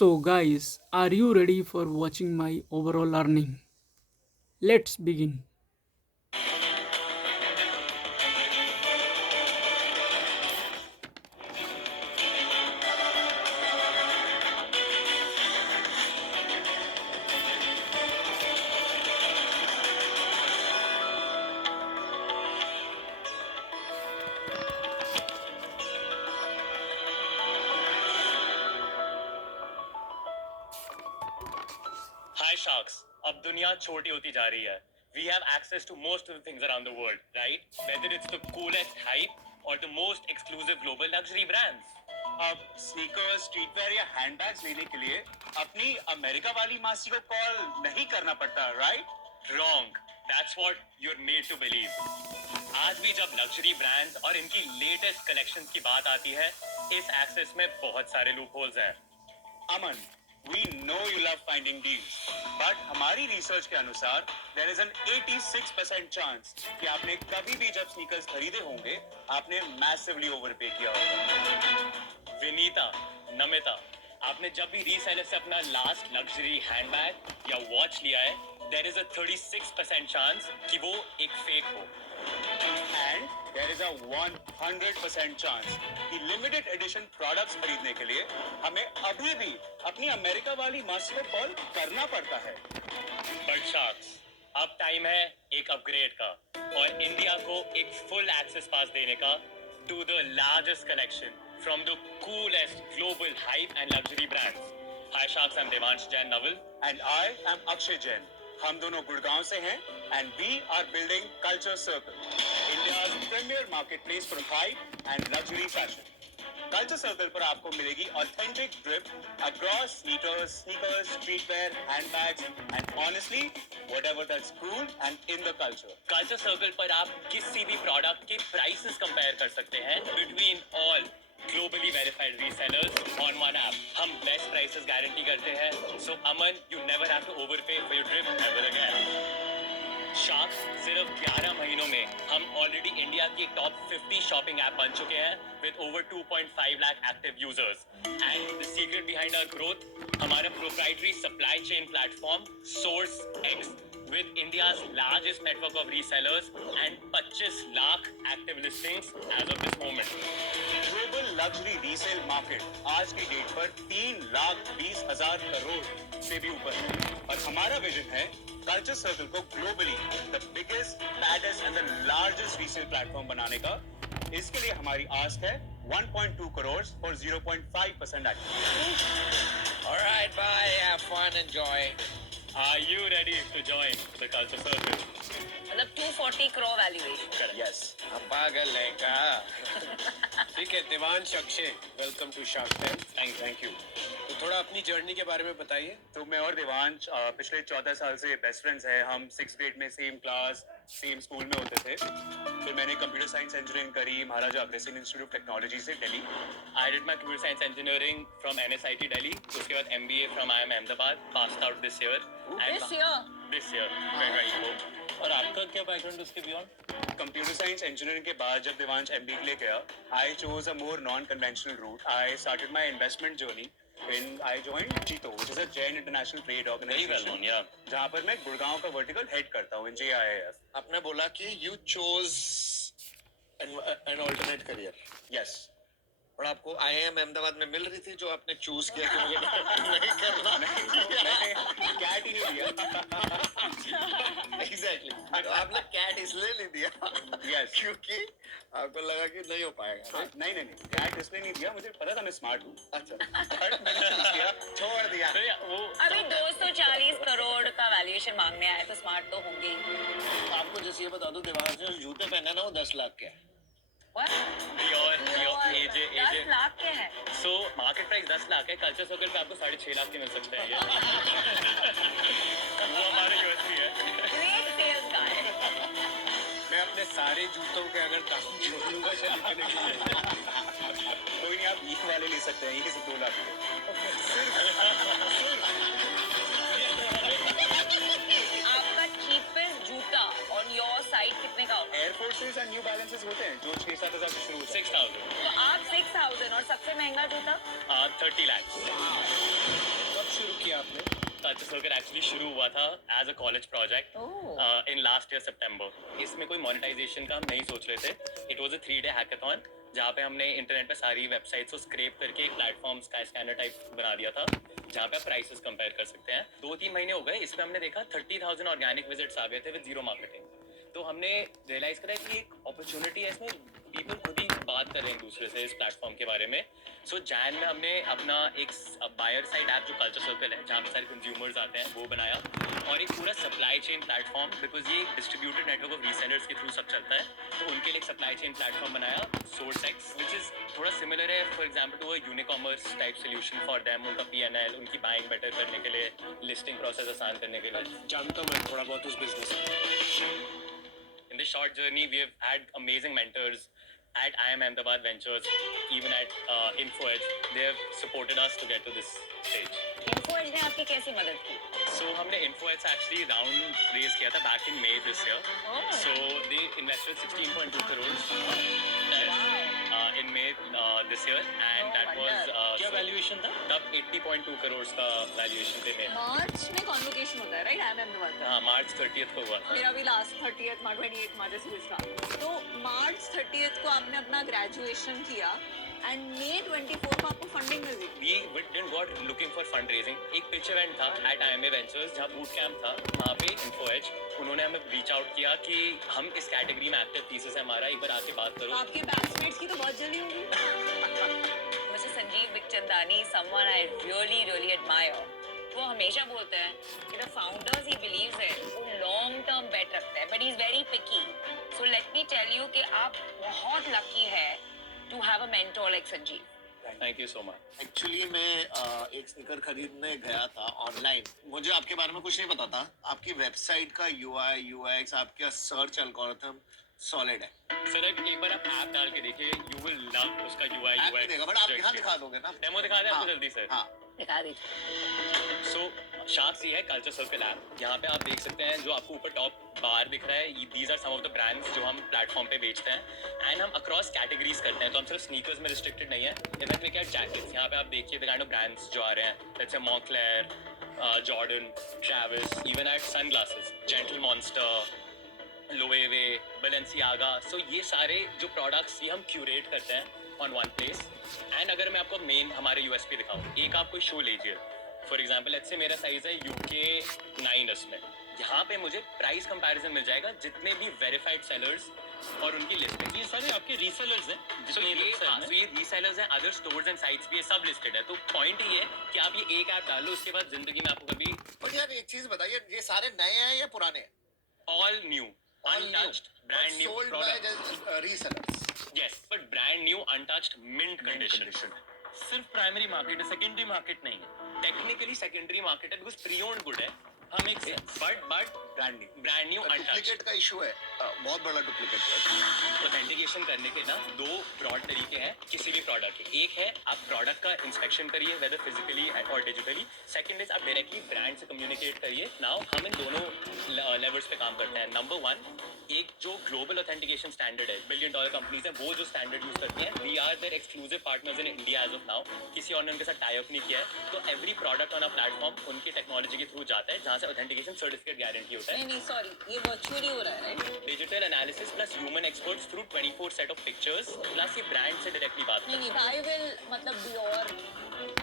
So, guys, are you ready for watching my overall learning? Let's begin. Hi sharks, अब दुनिया छोटी होती जा रही है. We have access to most of the things around the world, right? Whether it's the coolest hype or the most exclusive global luxury brands. अब sneakers, streetwear या handbags लेने के लिए अपनी अमेरिका वाली मासी को कॉल नहीं करना पड़ता, right? Wrong. That's what you're made to believe. आज भी जब लग्जरी ब्रांड्स और इनकी लेटेस्ट कलेक्शंस की बात आती है, इस एक्सेस में बहुत सारे लूप होल्स हैं. अमन, we know you love finding deals, but हमारी रिसर्च के अनुसार there is an 86% चांस कि आपने कभी भी जब स्नीकर्स खरीदे होंगे, आपने massively overpay किया होगा. विनीता, नमिता, आपने जब भी रीसेलर से अपना लास्ट लग्जरी हैंडबैग या वॉच लिया है, there is a 36% चांस कि वो एक फेक हो. And there is a 100% chance कि लिमिटेड एडिशन प्रोडक्ट्स खरीदने के लिए हमें अभी भी अपनी अमेरिका वाली मासी को कॉल करना पड़ता है. बट शार्क्स, अब टाइम है एक अपग्रेड का और इंडिया को एक फुल एक्सेस पास देने का to the largest collection from the coolest global hype and luxury brands. Hi sharks, I am Devansh Jain Naval and I am Akshay Jain. हम दोनों गुड़गांव से हैं and we are building culture circle, India's premier marketplace for hype and luxury fashion. Culture circle पर आपको मिलेगी authentic drift across sneakers, streetwear, handbags and honestly whatever that's cool and in the culture. Culture circle पर आप किसी भी product के prices compare कर सकते हैं between all globally verified resellers on one app. हम बेस्ट प्राइसेस गारंटी करते हैं. So Aman, you never have to overpay for your trip ever again. Sharks, सिर्फ 11 महीनों में हम ऑलरेडी इंडिया की टॉप 50 शॉपिंग ऐप बन चुके हैं with over 2.5 lakh active users. And the secret behind our growth, हमारा proprietary supply chain platform source X with India's largest network of resellers and 25 lakh active listings as of this moment. Global luxury resale market आज की date पर 3,20,000 करोड़ से भी ऊपर है और हमारा विजन है कल्चर सर्कल को globally the biggest, baddest and the largest resale platform बनाने का. इसके लिए हमारी आस्क है 1.2 crore for 0.5% active. All right, bye. Have fun. Enjoy. Are you ready to join the culture circle? मतलब 240 करोड़ वैल्यूएशन. यस. अब पागल है का? ठीक है Devansh, Akshay, welcome to shark tank. Thank you. तो थोड़ा अपनी जर्नी के बारे में बताइए. तो मैं और देवांश पिछले 14 साल से बेस्ट फ्रेंड्स हैं. हम 6th ग्रेड में सेम क्लास, सेम स्कूल में होते थे. फिर मैंने कंप्यूटर साइंस इंजीनियरिंग करी Maharaja Agrasen institute of technology से Delhi. I did my computer science engineering from NSIT Delhi. उसके बाद MBA from IIM Ahmedabad. Passed out this year. And This year. This year. Very very cool. और आपका क्या background उसके beyond? Computer science engineering के बाद जब देवांश एमबीए के लिए गया, I chose a more non conventional route. I started my investment journey when I joined जीतो, which is a Jain International Trade Very well Organization, known, yeah. जहाँ पर मैं गुड़गांव का वर्टिकल हेड करता हूँ in JIIF. आपने बोला कि you chose an alternate career. Yes. और आपको IIM अहमदाबाद में मिल रही थी जो आपने चूज किया कि मुझे नहीं करना. कैट ही नहीं दिया. Exactly. तो आपने कैट इसलिए नहीं दिया Yes. क्योंकि आपको लगा कि नहीं हो पाएगा. हाँ, नहीं कैट इसलिए नहीं दिया, मुझे पता था मैं स्मार्ट हूँ. अच्छा. बट मैंने choose किया, छोड़ दिया. तो yeah, वो अभी 240 करोड़ का वैल्यूएशन मांगने आए तो स्मार्ट तो होंगे ही. आपको जैसे ये बता दो, देवांश ने जूते पहने ना वो 10 लाख के हैं. What? your AJ 10 लाख के हैं. So market price 10 लाख है. कल्चर सर्कल पे आपको 6.5 लाख के मिल सकते हैं ये. वो हमारे यूएसपी है. Great sales guy. मैं अपने सारे जूतों के अगर दाम जोड़ लूंगा शायद इतने नहीं है. कोई नहीं, आप ये वाले ले सकते हैं, ये सिर्फ 2 लाख के. आपका चीपेस्ट जूता ऑन योर साइट कितने का होगा? एयरफोर्सेस एंड न्यू बैलेंसेस होते हैं जो 6-7 हज़ार से शुरू होते हैं. 6,000. तो आप 6000 और सबसे महंगा जूता 30 lakhs. किया आपने? कल्चर सर्कल एक्चुअली शुरू हुआ था as a college project in last year सितंबर। इसमें कोई मोनेटाइजेशन का हम नहीं सोच रहे थे। It was a 3-day hackathon जहाँ पे हमने इंटरनेट पे सारी वेबसाइट्स को स्क्रैप करके एक प्लेटफॉर्म स्काई स्कैनर टाइप बना दिया था जहाँ पे आप प्राइसेस कंपेयर कर सकते हैं। 2-3 महीने हो गए, इसमें हमने देखा 30,000 ऑर्गेनिक विजिट्स आ गए थे विद जीरो मार्केटिंग। तो हमने रियलाइज करा कि एक अपॉर्चुनिटी है इसमें, पीपल खुद ही बात कर रहे हैं एक दूसरे से इस प्लेटफॉर्म के बारे में। सो जैन में हमने अपना एक बायर साइड ऐप जो कल्चर सर्कल है जहाँ पे सारे कंज्यूमर्स आते हैं वो बनाया, और एक पूरा सप्लाई चेन प्लेटफॉर्म, बिकॉज ये एक डिस्ट्रीब्यूटेड नेटवर्क ऑफ रीसेलर्स के थ्रू सब चलता है, तो उनके लिए एक सप्लाई चेन प्लेटफॉर्म बनाया सोर्सएक्स, विच इज थोड़ा सिमिलर है for example to a Unicommerce type solution for them. उनका PNL, उनकी बाइंग बेटर करने के लिए, लिस्टिंग प्रोसेस आसान करने के लिए। जानता हूँ मैं थोड़ा बहुत उस business. In this short journey, we have had amazing mentors at IIM Ahmedabad Ventures, even at InfoEdge. They have supported us to get to this stage. Info Edge ने आपकी कैसी मदद की? So हमने InfoEdge से actually round raise किया था back in May this year. So they invested 16.2 crores in May this year, and that was क्या वैल्यूएशन था? तब 80.2 crores का valuation थे मेरा। मार्च में कॉन्वोकेशन होता है राइट? आई एम अहमदाबाद का। हाँ, March 30th को हुआ था। मेरा भी लास्ट 30th 28 मार्च से हुआ था। तो मार्च 30th को आपने अपना ग्रेजुएशन किया एंड मई 24 को आपको फंडिंग मिल गई। We didn't go out looking for fundraising. एक पिच इवेंट था at IMA Ventures जहाँ बूट कैंप था, वहाँ पे InfoEdge उन्होंने हमें रीच आउट किया कि हम इस कैटेगरी में एक्टिव पीसेस है हमारा, एक बार आके बात करो। आपके बैचमेट्स की तो बहुत जल्दी होगी। Mr. Sanjeev Bikhchandani, someone I really admire. वो हमेशा बोलते हैं कि the founders he believes in, वो long term bet रखते हैं, but he's very picky. So let me tell you कि आप बहुत lucky है to have a mentor like Sanjeev. Thank you so much. Actually मैं एक स्नीकर खरीदने गया था ऑनलाइन। मुझे आपके बारे में कुछ नहीं पता था। आपकी वेबसाइट का UI UX, आपका सर्च एल्गोरिथम सॉलिड है। सर एक बार आप ऐप डाल के देखिए, you will love उसका UI ऐप नहीं UX। देखा, बट आप यहाँ दिखा दोगे ना? डेमो दिखा दें आपको हाँ, जल्दी से। हाँ। दिखा दीजिए। सो शार्क्सी है कल्चर सर्कल ऐप, यहाँ पे आप देख सकते हैं जो आपको ऊपर टॉप बार दिख रहा है, these are some of the brands जो हम प्लेटफॉर्म पे बेचते हैं, एंड हम अक्रॉस कैटेगरीज करते हैं। तो हम सिर्फ स्नीकर्स में रिस्ट्रिक्टेड नहीं है। इनफैक्ट वी कैट जैकेट्स, यहाँ पे आप देखिए द काइंड ऑफ ब्रांड्स जो आ रहे हैं, जैसे Moncler, Jordan, Travis, even at sunglasses, Gentle Monster, Loewe, Balenciaga. So ये सारे जो प्रोडक्ट्स ये हम क्यूरेट करते हैं ऑन वन प्लेस। एंड अगर मैं आपको मेन हमारे USP दिखाऊं, एक आप कोई शू लीजिए, फॉर एग्जाम्पल लेट्स से मेरा साइज है UK 9S में, यहाँ पे मुझे प्राइस कंपैरिजन मिल जाएगा जितने भी वेरीफाइड सेलर्स और उनकी लिस्ट है। ये सारे आपके रीसेलर्स हैं, so ये रीसेलर्स हैं, अदर स्टोर्स एंड साइट्स भी ये सब लिस्टेड है। तो पॉइंट ये है कि आप ये एक ऐप डाल लो, उसके बाद जिंदगी में आपको कभी और यार एक चीज बताइए, ये सारे नए हैं या पुराने हैं? All new, untouched, brand new sold by product. Resellers. Yes, but brand new, untouched, mint condition. सिर्फ प्राइमरी मार्केट है, सेकेंडरी मार्केट नहीं है। टेक्निकली सेकेंडरी मार्केट है बिकॉज प्री ओन्ड गुड है, हम एक but brand new untouched. Duplicate का issue है, बहुत बड़ा डुप्लीकेट है। ऑथेंटिकेशन करने के ना दो ब्रॉड तरीके हैं किसी भी प्रोडक्ट के। एक है आप प्रोडक्ट का इंस्पेक्शन करिए वेदर फिजिकली और डिजिटली। सेकंड इज आप डायरेक्टली ब्रांड से कम्युनिकेट करिए। नाउ हम इन दोनों लेवल्स पे काम करते हैं। नंबर 1, एक जो ग्लोबल ऑथेंटिकेशन स्टैंडर्ड है, $1 बिलियन कंपनीज हैं वो जो स्टैंडर्ड यूज करती हैं, we are there exclusive partners in India as of now. किसी और ने उनके साथ टाई अप नहीं किया है। तो every product on a platform उनकी टेक्नोलॉजी के थ्रू जाता है जहां से ऑथेंटिकेशन सर्टिफिकेट गारंटी होता है। नहीं सॉरी, ये वर्चुअली हो रहा है right? Digital analysis plus human experts through 24 set of pictures plus ये ब्रांड से डायरेक्टली बात करते हैं। नहीं आई विल मतलब योर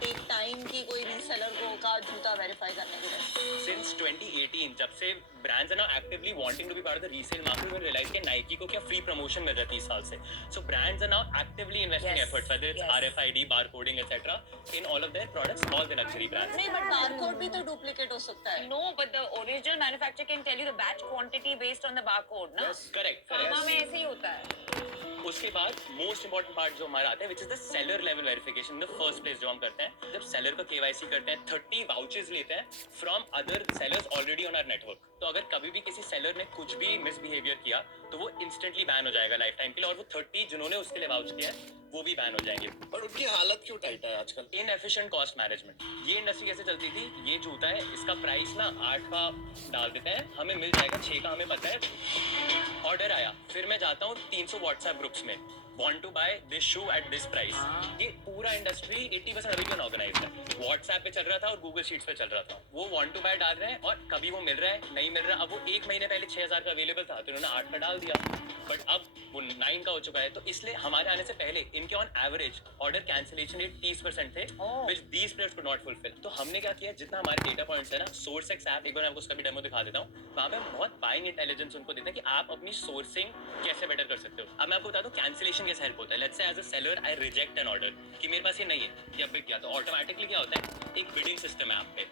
टेक टाइम की कोई रीसेलर को का जूता वेरीफाई करने के लिए। Since 2018 जब से brands are now actively wanting to be part of the resale market, we realize कि Nike को क्या free promotion मिल रहा है 30 साल से। So brands are now actively investing Yes, efforts, whether it's yes. RFID, barcoding, etc. in all of their products, all the luxury brands. नहीं but barcode भी तो डुप्लीकेट हो सकता है। No, but the original manufacturer can tell you the batch quantity based on the barcode, ना? Correct. Pharma में ऐसे ही होता है। उसके बाद मोस्ट इंपॉर्टेंट पार्ट जो हमारा आता है which is the seller level verification in the first place जो हम करते हैं। जब सेलर का KYC करते हैं 30 वाउचर्स लेते हैं from other sellers already on our network. तो अगर कभी भी किसी सेलर ने कुछ भी मिसबिहेवियर किया तो वो इंस्टेंटली बैन हो जाएगा लाइफ टाइम के लिए, और वो 30 जिन्होंने उसके लिए वाउच किया है वो भी बैन हो जाएंगे। पर उनकी हालत क्यों टाइट है आजकल? Inefficient cost management. ये इंडस्ट्री कैसे चलती थी, ये जूता है इसका प्राइस ना 8 का डाल देते हैं, हमें मिल जाएगा 6 का, हमें पता है। ऑर्डर आया, फिर मैं जाता हूँ 300 व्हाट्सएप ग्रुप्स में, want to buy this shoe at this price। ये पूरा इंडस्ट्री 80% अभी भी अनऑर्गेनाइज्ड है। व्हाट्सएप पे चल रहा था और गूगल शीट्स पे चल रहा था। वो वांट टू बाय डाल रहे हैं और कभी वो मिल रहा है, नहीं मिल रहा। अब वो 1 महीने पहले 6000 का अवेलेबल था तो इन्होंने 8 का डाल दिया, बट अब वो 9 का हो चुका है। तो इसलिए हमारे आने से पहले इनके on average order cancellation rate 30% थे, which these players could not fulfil. तो हमने क्या किया, जितना हमारे डेटा पॉइंट्स है ना, सोर्सेक्स ऐप, एक बार मैं आपको उसका भी डेमो दिखा देता हूँ। वहाँ पे हम बहुत बाइंग इंटेलिजेंस उनको देते हैं कि आप अपनी सोर्सिंग कैसे बेटर कर सकते हो। अब मैं आपको बता दूं कैंसिलेशन कैसे हेल्प होता है। Let's say as a seller I reject an order कि मेरे पास ये नहीं है या बिक गया, तो ऑटोमेटिकली क्या होता है, एक बिडिंग सिस्टम है आप पे,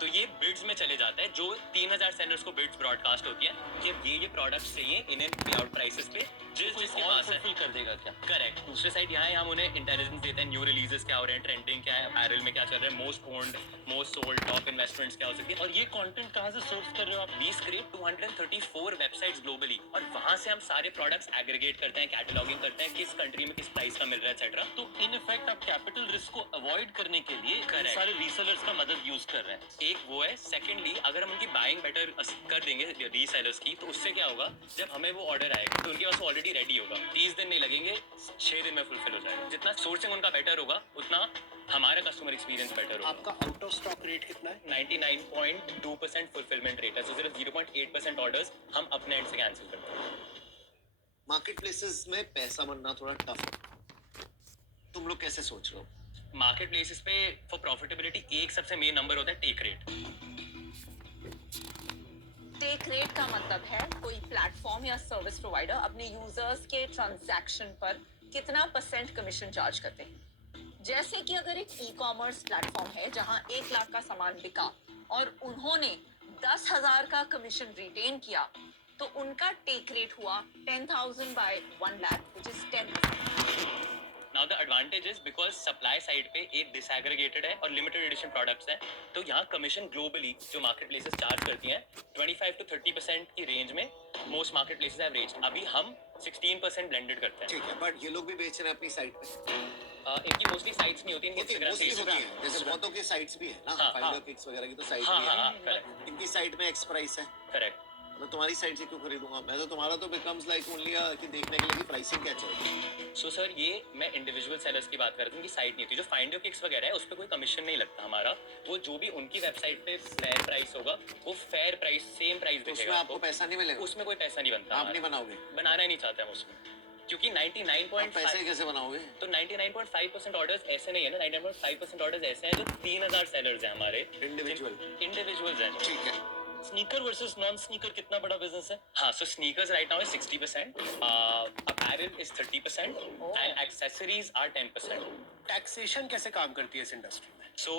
तो ये बिड्स में चले जाता है। जो 3000 सेलर्स को बिड्स ब्रॉडकास्ट होती है कि ये प्रोडक्ट्स चाहिए इन्हें पे आउट प्राइसेस पे, जिसके पास है फुलफिल कर देगा क्या? करेक्ट। दूसरे साइड यहाँ है, हम उन्हें इंटेलिजेंस देते हैं, न्यू रिलीजेस क्या हो रहे हैं, ट्रेंडिंग क्या है, अपैरल में क्या चल रहा है, most owned, most sold, top investments क्या हो सकती है। और ये कंटेंट कहाँ से सोर्स कर रहे हो आप? वी स्क्रैप 234 वेबसाइट्स ग्लोबली और वहां से हम सारे प्रोडक्ट्स एग्रीगेट करते हैं, कैटलॉगिंग करते हैं, किस कंट्री में किस प्राइस का मिल रहा है एक्सेट्रा। तो इन इफेक्ट आप कैपिटल रिस्क को अवॉइड करने के लिए इन Correct. सारे रीसेलर्स का मदद यूज कर रहे हैं। एक वो है। सेकेंडली, अगर हम उनकी बाइंग बेटर कर देंगे रीसेलर्स की, तो उससे क्या होगा, जब हमें वो ऑर्डर आएगा तो उनके पास ऑलरेडी रेडी होगा, 30 दिन नहीं लगेंगे, 6 दिन में फुलफिल हो जाएगा। जितना सोर्सिंग उनका बेटर होगा उतना हमारा कस्टमर एक्सपीरियंस बेटर होगा। आपका आउट ऑफ स्टॉक रेट कितना है? 99.2% फुलफिलमेंट रेट है, तो सिर्फ 0.8% ऑर्डर्स हम अपने एंड से कैंसिल करते हैं। मार्केट प्लेसेस में पैसा बनना थोड़ा टफ है, तुम लोग कैसे सोच रहे हो? मार्केट प्लेसेस पे फॉर प्रॉफिटेबिलिटी एक सबसे मेन नंबर होता है टेक रेट। टेक रेट का मतलब है कोई प्लेटफॉर्म या सर्विस प्रोवाइडर अपने यूजर्स के ट्रांजैक्शन पर कितना % कमीशन चार्ज करते हैं। जैसे कि अगर एक ई कॉमर्स प्लेटफॉर्म है जहां 1 लाख का सामान बिका और उन्होंने 10,000 का कमीशन रिटेन किया, तो उनका टेक रेट हुआ 10,000 by 1 lakh, which is 10%. Now the advantage is because supply side पे एक डिसएग्रीगेटेड है और लिमिटेड एडिशन प्रोडक्ट्स हैं, तो यहाँ कमीशन ग्लोबली जो मार्केट प्लेसेस चार्ज करती हैं 25 to 30% की रेंज में most market places have reached. अभी हम 16% ब्लेंडेड करते हैं। ठीक है, बट ये लोग भी बेच रहे हैं अपनी साइट पे। इनकी मोस्टली साइट्स नहीं होती, इनकी इंस्टाग्राम मोस्टली होती पेज है, जैसे बहुतों की साइट्स भी है ना, हाँ, फाइंडर हाँ। पिक्स वगैरह की तो साइट हाँ भी हाँ है। करेक्ट इनकी साइट में एक्स प्राइस है, करेक्ट। मैं तुम्हारी साइट से क्यों खरीदूंगा? मैं तो तुम्हारा तो बिकम्स लाइक ओनली कि देखने के लिए कि प्राइसिंग क्या चल रही है। सो सर, ये मैं इंडिविजुअल सेलर्स की बात कर रहा हूँ, उनकी साइट नहीं होती। जो फाइंडर किक्स वगैरह है उस पर कोई कमीशन नहीं लगता हमारा, वो जो भी उनकी वेबसाइट पे फेयर प्राइस होगा वो फेयर प्राइस सेम प्राइस तो उसमें दिखेगा आपको पैसा नहीं मिलेगा, उसमें कोई पैसा नहीं बनता। आप नहीं बनाओगे? बनाना ही नहीं चाहते हम उसमें, क्योंकि आप पैसे 99.5 कैसे बनाओगे? तो 99.5% ऑर्डर्स ऐसे नहीं है ना, 99.5% ऑर्डर्स ऐसे हैं जो 3000 सेलर्स हैं हमारे इंडिविजुअल्स हैं। ठीक है। स्नीकर वर्सेस नॉन स्नीकर कितना बड़ा बिजनेस है? हाँ, so sneakers right now is 60%, apparel is 30%, and accessories are 10%. Taxation कैसे काम करती है इस इंडस्ट्री में? So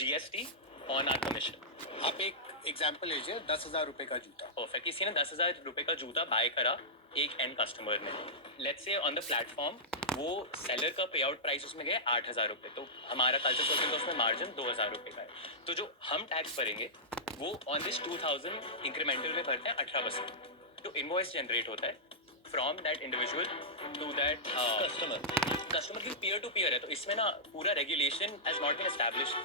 GST on our commission. आप एक एग्जांपल लीजिए, 10,000 रुपए का जूता। Perfect. किसी ने 10,000 रुपए का जूता बाय करा एक एंड कस्टमर ने, let's say on the platform वो सेलर का पे आउट प्राइस उसमें गया 8,000 रुपए, तो हमारा कल्चर सर्किल का उसमें मार्जिन 2,000 रुपए का है। तो जो हम टैक्स भरेंगे वो ऑन दिस 2,000 इंक्रीमेंटल में भरते हैं 18%। तो इनवॉइस जनरेट होता है from that individual to that customer की पीयर टू पीयर है। तो इसमें ना पूरा regulation has not been established,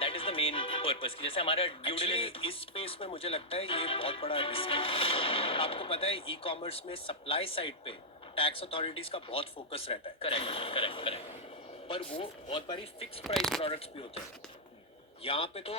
that is the main purpose. जैसे हमारा ड्यू डिलिजेंस इस स्पेस में मुझे लगता है ये बहुत बड़ा रिस्क है। आपको पता है ई कॉमर्स में सप्लाई साइड पे टैक्स अथॉरिटीज का बहुत फोकस रहता है, करेक्ट। पर वो बहुत बारी फिक्स प्राइस प्रोडक्ट्स भी होते हैं। यहाँ पे तो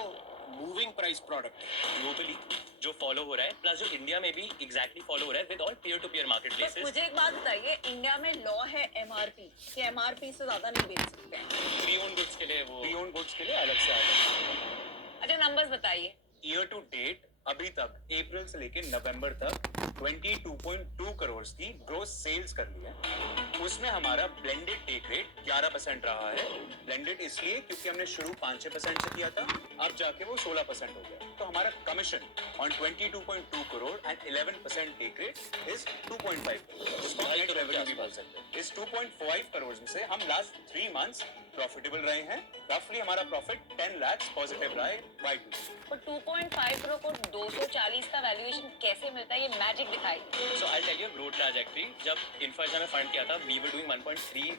मूविंग प्राइस प्रोडक्ट है ग्लोबली जो फॉलो हो रहा है, प्लस जो इंडिया में भी एग्जैक्टली फॉलो हो रहा है with all peer to peer market बस प्लेसेस। मुझे एक बात बताइए, इंडिया में लॉ है MRP कि MRP से ज्यादा नहीं बेच सकते हैं। प्री ओन गुड्स के लिए वो प्री ओन गुड्स के लिए अलग से आता है। अच्छा, नंबर्स बताइए। ईयर टू डेट अभी तक अप्रैल से लेकर नवंबर तक 22.2 करोड़ की ग्रोस सेल्स कर ली है। उसमें हमारा ब्लेंडेड टेक रेट 11% रहा है। ब्लेंडेड इसलिए क्योंकि हमने शुरू 5-6% से किया था, अब जाके वो 16% हो गया। तो हमारा commission on 22.2 crore and 11% take rate is 2.5 crore, जिसको नेट रेवेन्यू भी बोल सकते हैं। इस 2.5 करोड़ में से हम लास्ट 3 मंथ्स प्रॉफिटेबल रहे हैं। रफली हमारा प्रॉफिट 10 लाख पॉजिटिव रहा है Y2। और 2.5 करोड़ को 240 का वैल्यूएशन कैसे मिलता है, ये मैजिक दिखाई। So I tell you growth trajectory. जब इन्फ्रास्ट्रक्चर में फंड किया था we were doing 1.3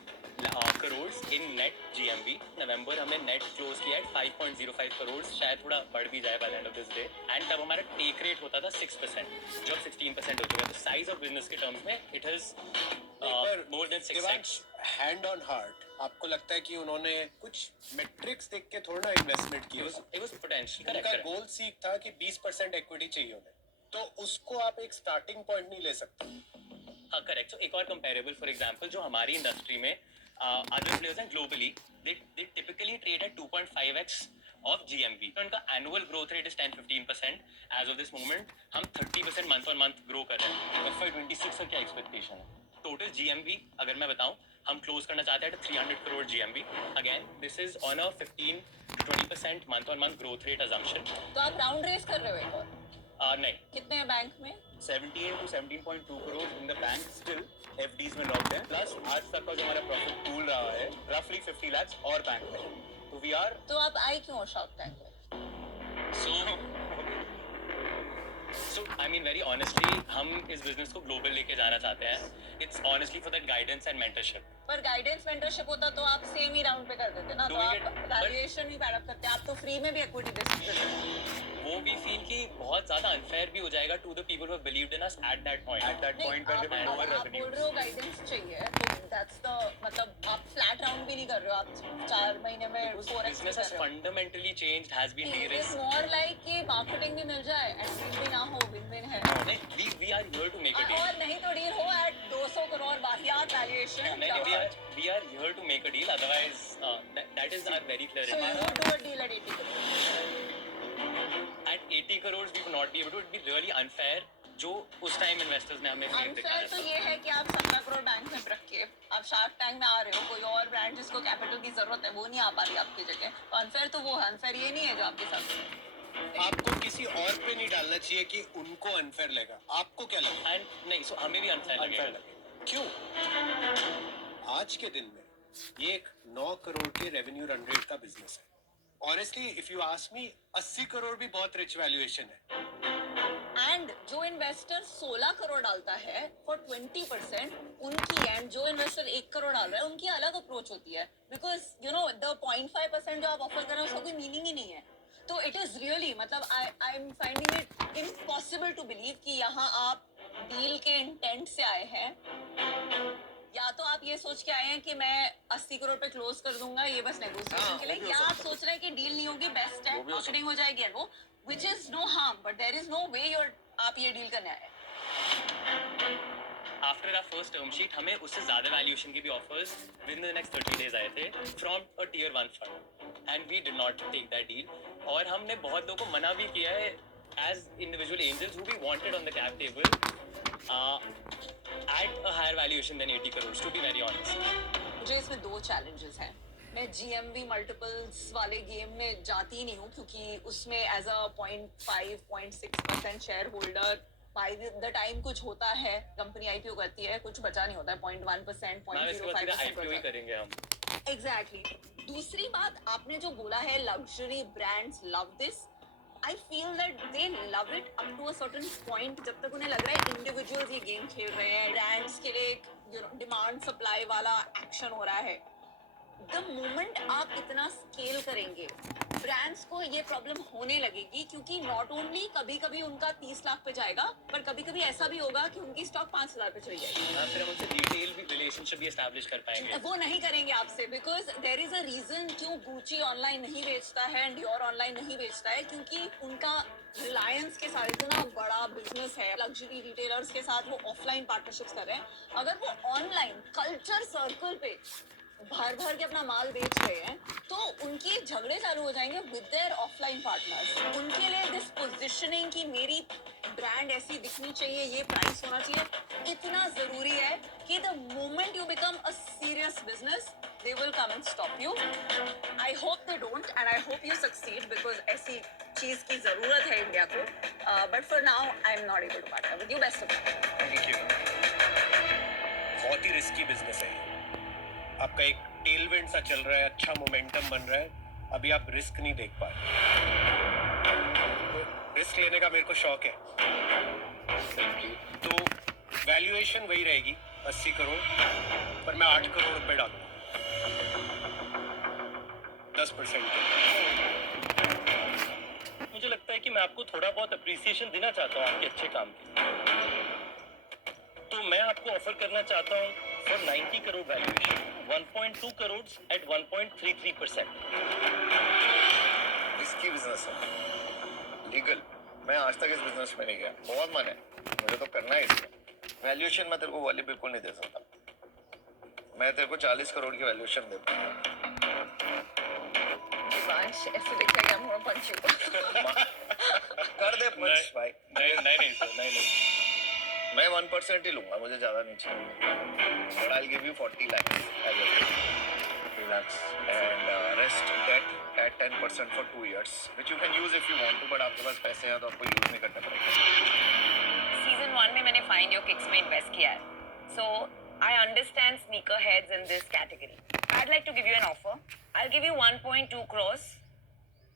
crore in net GMV। नवंबर हमने नेट क्लोज किया है 5.05 करोड़, शायद थोड़ा बढ़ भी जाए by the end of this day. And तब हमारा टेक रेट होता था 6%, जो अब 16% हो चुका है। तो साइज ऑफ बिजनेस के टर्म्स में it is more than 6x। Hand on heart आपको लगता है कि उन्होंने कुछ मेट्रिक्स देख के थोड़ा ना इन्वेस्टमेंट It किया? was potential. उनका Correct. गोल सीख था कि 20% इक्विटी चाहिए उन्हें, तो उसको आप एक स्टार्टिंग पॉइंट नहीं ले सकते। हाँ करेक्ट. So एक और कंपेरेबल फॉर एग्जांपल जो हमारी इंडस्ट्री में अदर प्लेयर्स हैं globally they typically trade at 2.5x of GMV. तो उनका annual growth rate is 10-15%. As of this moment हम 30% मंथ ऑन मंथ ग्रो कर रहे हैं. FY26 का क्या एक्सपेक्टेशन है? टोटल GMV अगर मैं बताऊं हम क्लोज करना चाहते हैं 300 crore GMV. Again this is on a 15-20% month on month growth rate assumption. तो आप राउंड रेस कर रहे हो एक और? नहीं. कितने हैं बैंक में? 17 to 17.2 crores in the bank still FDs में लॉक्ड है, प्लस आज तक का जो हमारा प्रॉफिट पूल रहा है रफली 50 lakhs और बैंक में, तो वी आर तो आप आए क्यों शार्क टैंक में? So I mean very honestly हम इस बिजनेस को ग्लोबल लेके जाना चाहते हैं. It's honestly for that guidance and mentorship. पर गाइडेंस मेंटरशिप होता तो आप सेम ही राउंड पे कर देते ना, तो Doing आप it, वैल्यूएशन भी पैड अप करते, आप तो फ्री में भी इक्विटी दे सकते थे। वो भी फील कि बहुत ज्यादा अनफेयर भी हो जाएगा to the people who believed in us at that point. at that point when they will lower आप बोल revenues. रहे हो गाइडेंस चाहिए, तो दैट्स द मतलब आप फ्लैट राउंड भी नहीं कर रहे हो, आप 4 महीने में 4x Business has fundamentally changed, has been it is de-risked. More like कि मार्केटिंग भी मिल जाए एंड विन भी ना हो, विन विन है। नहीं, we are here to make a deal. और नहीं तो डील हो एट 200 करोड़ वाहियात वैल्यूएशन, नहीं, we are here to make a deal. Otherwise, that is our very clear so you remark. would do a deal at 80 crores? At 80 crores, we would not be able to. It would be really unfair. जो उस time investors ने हमें faith unfair दिखाया तो था. ये है कि आप 17 करोड़ बैंक में रख के आप शार्क टैंक में आ रहे हो, कोई और ब्रांड जिसको कैपिटल की जरूरत है वो नहीं आ पा रही आपकी जगह, तो अनफेयर तो वो है, अनफेयर ये नहीं है जो आपके साथ है। आपको किसी और पे नहीं डालना चाहिए कि उनको अनफेयर लगा, आपको क्या लगा? एंड नहीं, सो हमें भी अनफेयर Unfair लगेगा. क्यों? आज के दिन में ये एक 9 करोड़ के रेवेन्यू रन रेट का बिजनेस है। Honestly if you ask me 80 crore भी बहुत रिच वैल्यूएशन है। एंड जो इन्वेस्टर 16 करोड़ डालता है फॉर 20% उनकी, एंड जो इन्वेस्टर 1 करोड़ डाल रहा है उनकी अलग अप्रोच होती है, बिकॉज यू नो द 0.5% जो आप ऑफर कर रहे हो उसका कोई मीनिंग ही नहीं है। तो इट इज रियली मतलब I am finding it impossible to believe कि यहाँ आप डील के इंटेंट से आए हैं, या तो आप ये सोच के आए हैं कि मैं 80 करोड़ पे क्लोज कर दूंगा ये बस नेगोशिएशन के लिए, या आप सोच रहे हैं कि डील नहीं होगी, बेस्ट है मार्केटिंग हो जाएगी एंड वो, which is no harm, but there is no way आप ये डील करने आए। After our first term sheet हमें उससे ज्यादा वैल्यूएशन के भी offers within the next 30 days आए थे from a tier 1 fund and we did not take that deal. और हमने बहुत लोगों को मना भी किया है as individual angels who we wanted on the cap table at a higher valuation than 80 crores, to be very honest. मुझे इसमें 2 चैलेंजेस हैं। मैं GMV मल्टीपल्स वाले गेम में जाती ही नहीं हूँ, क्योंकि उसमें as a 0.5-0.6% shareholder by the time कुछ होता है, कंपनी IPO करती है, कुछ बचा नहीं होता है, 0.1%, ना इसके बाद सीधा IPO ही 0.05%। करेंगे हम. एग्जैक्टली। दूसरी बात आपने जो बोला है luxury brands love this, I feel that they love it up to a certain point, जब तक उन्हें लग रहा है इंडिविजुअल्स ये गेम खेल रहे हैं, ब्रांड्स के लिए डिमांड सप्लाई वाला एक्शन हो रहा है। द मोमेंट आप इतना स्केल करेंगे ब्रांड्स को ये प्रॉब्लम होने लगेगी, क्योंकि नॉट ओनली कभी कभी उनका 30 लाख पे जाएगा, पर कभी कभी ऐसा भी होगा कि उनकी स्टॉक 5,000 पे चली जाएगी। हाँ, फिर हम उनसे डिटेल भी रिलेशनशिप भी एस्टैब्लिश कर पाएंगे. वो नहीं करेंगे आपसे, because there is a reason क्यों गुची ऑनलाइन नहीं बेचता है एंड डियोर ऑनलाइन नहीं बेचता है, क्योंकि उनका रिलायंस के साथ इतना बड़ा बिजनेस है, लग्जरी रिटेलर्स के साथ वो ऑफलाइन पार्टनरशिप्स कर रहे हैं। अगर वो ऑनलाइन कल्चर सर्कल पे भर भर के अपना माल बेच रहे हैं, तो उनके झगड़े चालू हो जाएंगे विद देयर ऑफलाइन पार्टनर्स। उनके लिए दिस पोजिशनिंग कि मेरी ब्रांड ऐसी दिखनी चाहिए, ये प्राइस होना चाहिए, इतना जरूरी है कि the moment you become a serious business they will come and stop you. I hope they don't and I hope you succeed, because ऐसी चीज की जरूरत है इंडिया को, but for now I am not able to partner with you. Best of luck. Thank you. बहुत ही risky business है। आपका एक टेलविंड सा चल रहा है, अच्छा मोमेंटम बन रहा है, अभी आप रिस्क नहीं देख पा रहे। तो रिस्क लेने का मेरे को शौक है। तो वैल्यूएशन वही रहेगी 80 करोड़, पर मैं 8 करोड़ रुपए डालूंगा 10% के। मुझे लगता है कि मैं आपको थोड़ा बहुत अप्रिसिएशन देना चाहता हूँ आपके अच्छे काम के, तो मैं आपको ऑफर करना चाहता हूँ for 90 crore valuation, 1.2 crores at 1.33%. इसकी बिजनेस है लीगल। मैं आज तक इस बिजनेस में नहीं गया, बहुत मन है मुझे तो करना है इसमें। वैल्यूएशन मैं तेरे को वाली बिल्कुल नहीं दे सकता। मैं तेरे को 40 करोड़ की वैल्यूएशन देता हूँ। दिवांश ऐसे दिखेगा I'm gonna punch you. कर दे पंच भाई। नहीं सर, नहीं मैं 1% ही लूंगा, मुझे ज्यादा नहीं चाहिए। But I'll give you 40 lakhs as a 40 lakhs and rest debt at 10% for 2 years, which you can use if you want to, but आपके पास पैसे हैं तो आपको यूज नहीं करना पड़ेगा। सीजन 1 में मैंने फाइंड योर किक्स में इन्वेस्ट किया है, so I understand sneaker heads in this category. I'd like to give you an offer. I'll give you 1.2 crores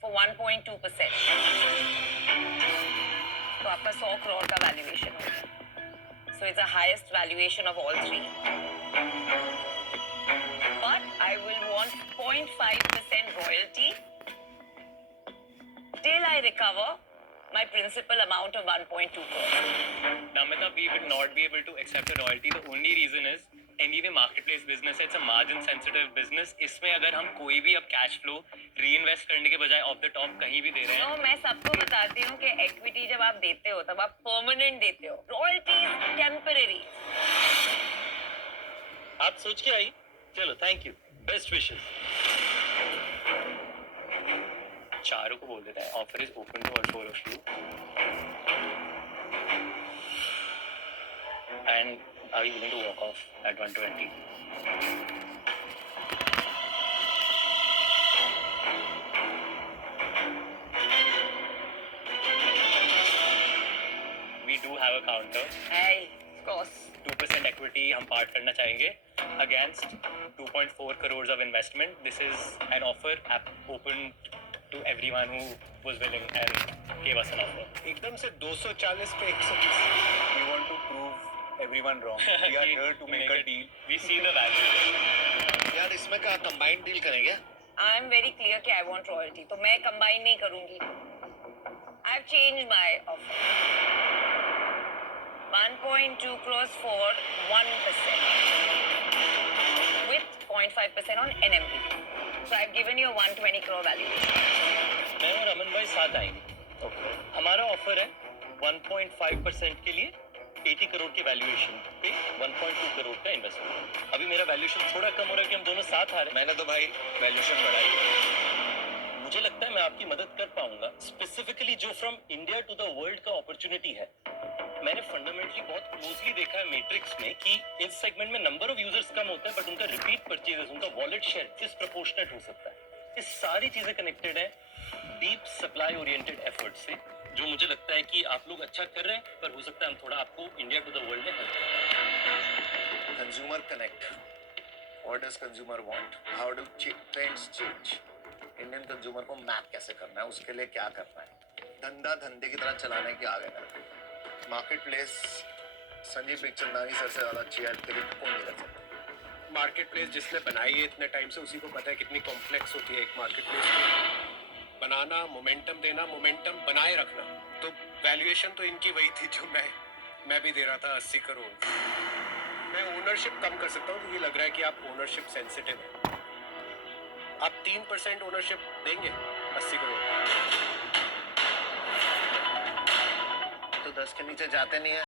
for 1.2%. तो आपका 100 करोड़ का वैल्यूएशन हो गया। So it's the highest valuation of all three. But I will want 0.5% royalty till I recover my principal amount of 1.2 crores. Namita, we will not be able to accept a royalty. The only reason is anyway marketplace business है, it's a margin sensitive business. इसमें अगर हम कोई भी अब cash flow reinvest करने के बजाय ऑफ द टॉप कहीं भी दे रहे हैं। No, मैं सबको बताती हूँ कि equity जब आप देते हो तब आप permanent देते हो, royalty is temporary. आप सोच के आई, चलो थैंक यू, बेस्ट विशेस। चारों को बोल देता है offer is open to all four of you and are you willing to walk off at 120? We do have a counter. Hey, of course. 2% equity हम पार्ट करना चाहेंगे against 2.4 crores of investment. This is an offer open to everyone who was willing and gave us an offer. एकदम से 240 पे 120। We want to prove everyone wrong. We are here to make a deal. We see the value. यार इसमें क्या combined deal करेंगे? I am very clear कि I want royalty, तो मैं combine नहीं करूँगी। I've changed my offer. 1.2 crores for 1% with 0.5% on NMP. So I've given you a 120 crore valuation. मैं और अमन भाई साथ आएंगे। हमारा ऑफर है 1.5% के लिए 80 करोड़ की वैल्यूएशन पे 1.2 करोड़ का इन्वेस्टमेंट। अभी मेरा वैल्यूएशन थोड़ा कम हो रहा है कि हम दोनों साथ आ रहे हैं। मैंने तो भाई वैल्यूएशन बढ़ाई है। मुझे लगता है मैं आपकी मदद कर पाऊंगा, स्पेसिफिकली जो from India to the world का अपॉर्चुनिटी है। मैंने फंडामेंटली बहुत क्लोजली देखा है मैट्रिक्स में कि इस सेगमेंट में नंबर ऑफ यूजर्स कम होता है बट उनका रिपीट परचेजेस, उनका वॉलेट शेयर डिस्प्रपोर्शनेट हो सकता है। ये सारी चीजें कनेक्टेड हैं डीप सप्लाई ओरिएंटेड एफर्ट से, जो मुझे लगता है कि आप लोग अच्छा कर रहे हैं, पर हो सकता है हम थोड़ा आपको इंडिया टू द वर्ल्ड में हेल्प करें। Consumer connect, what does consumer want, how do trends change, Indian consumer को मैप कैसे करना है, उसके लिए क्या करना है, धंधा धंधे की तरह चलाने की आगे मेरे को। Market place Sanjeev Bikhchandani sir से ज्यादा अच्छी है तेरी कौन नहीं कर सकता। मार्केट प्लेस जिसने बनाई है इतने टाइम से, उसी को पता है कितनी कॉम्प्लेक्स होती है एक मार्केट प्लेस बनाना, मोमेंटम देना, मोमेंटम बनाए रखना। तो वैल्यूएशन तो इनकी वही थी जो मैं भी दे रहा था 80 करोड़। मैं ओनरशिप कम कर सकता हूँ, तो ये लग रहा है कि आप ओनरशिप सेंसिटिव है। आप 3% ओनरशिप देंगे 80 करोड़, तो 10 के नीचे जाते नहीं है।